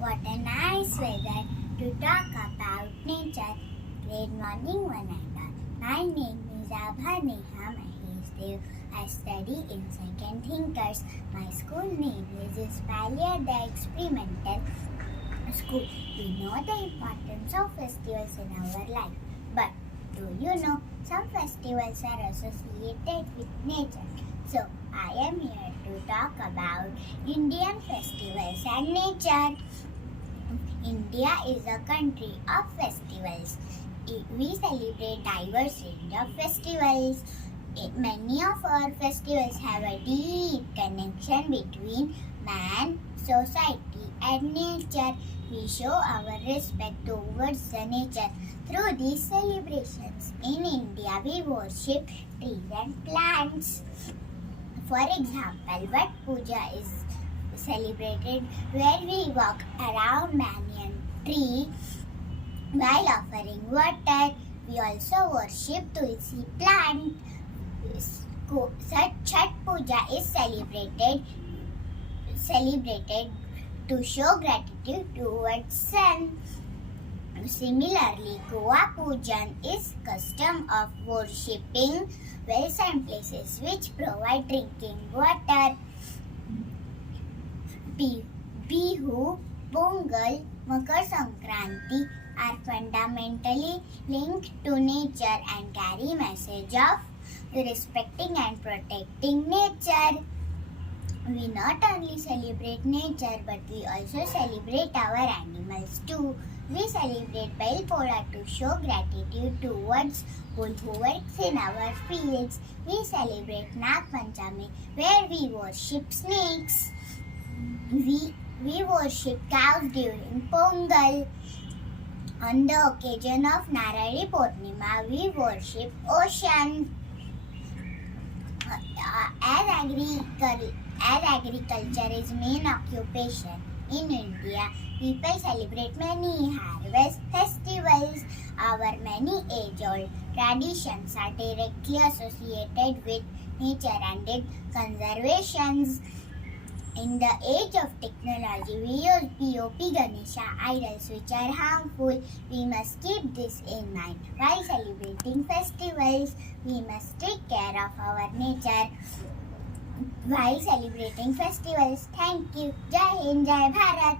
What a nice weather to talk about nature. Great morning, one and all. My name is Abha Neha Maheshdev. I study in Second Thinkers. My school name is Ispalia the Experimental School. We know the importance of festivals in our life. But do you know some festivals are associated with nature? So I am here to talk about Indian festivals and nature. India is a country of festivals. We celebrate diverse range of festivals. Many of our festivals have a deep connection between man, society and nature. We show our respect towards the nature through these celebrations. In India, we worship trees and plants. For example, Vat Puja is celebrated where we walk around banyan tree while offering water. We also worship Tulsi plant. Chhat Puja is celebrated to show gratitude towards sun. Similarly, Goa Pujan is custom of worshipping wells and places which provide drinking water. Bihu, Pongal, Makar Sankranti are fundamentally linked to nature and carry message of respecting and protecting nature. We not only celebrate nature but we also celebrate our animals too. We celebrate Bail Poda to show gratitude towards bull who works in our fields. We celebrate Nag Panchami where we worship snakes. We worship cows during Pongal. On the occasion of Narali Purnima, we worship ocean. As agriculture is main occupation in India, people celebrate many harvest festivals. Our many age-old traditions are directly associated with nature and its conservations. In the age of technology, we use POP Ganesha idols which are harmful. We must keep this in mind. While celebrating festivals, we must take care of our nature. While celebrating festivals, thank you. Jai Hind, Jai Bharat.